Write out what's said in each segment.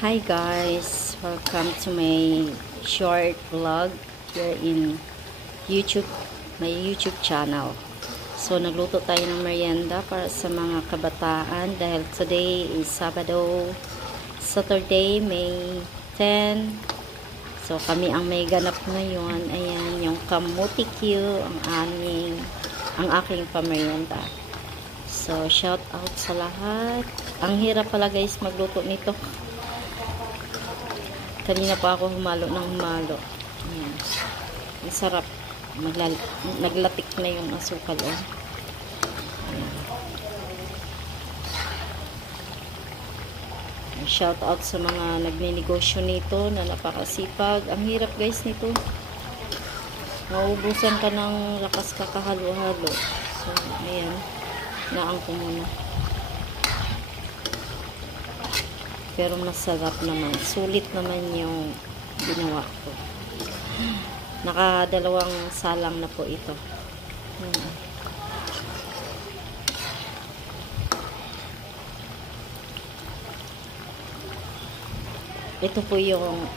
Hi guys, welcome to my short vlog here in YouTube, my YouTube channel. So nagluto tayo ng merienda para sa mga kabataan dahil today is Saturday, May 10. So kami ang may ganap ngayon. Ayan, yung kamuti Q, ang aking pamerienda. So shout out sa lahat. Ang hirap pala guys magluto nito. Kanina pa ako humalo ng humalo. Ayan. Ang sarap. Naglatik na yung asukal. Oh. Ayan. Shout out sa mga nagninegosyo nito na napakasipag. Ang hirap guys nito. Mauubusan ka ng lakas kakahalo-halo. So, ayan. Naang ko muna. Pero masarap naman. Sulit naman yung ginawa ko. Nakadalawang salang na po ito. Ito po yung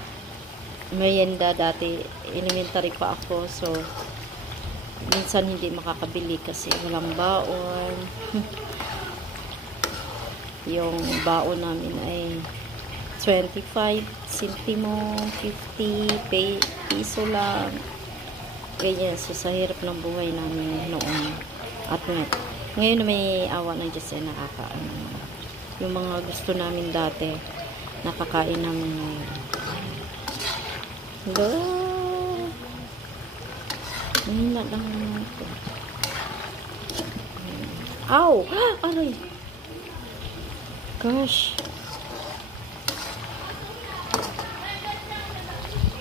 merienda dati. Elementary pa ako. So, minsan hindi makakabili kasi walang baon. Yung baon namin ay 25 centimo, 50 piso lang. Ganyan. So, sa hirap ng buhay namin noon. At ngayon may awa ng Diyos ay nakakaano. Yung mga gusto namin dati, nakakain namin ngayon. Hello! Mahina lang naman ito. Ow! Aray! Gosh.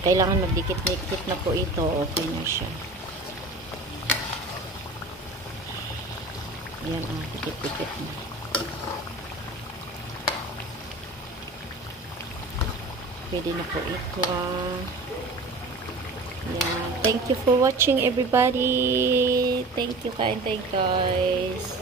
Kailangan magdikit-dikit na po ito. Okay na siya. Ayan, dikit-dikit na. Pwede na po ito. Ayan. Thank you for watching everybody. Thank you, guys.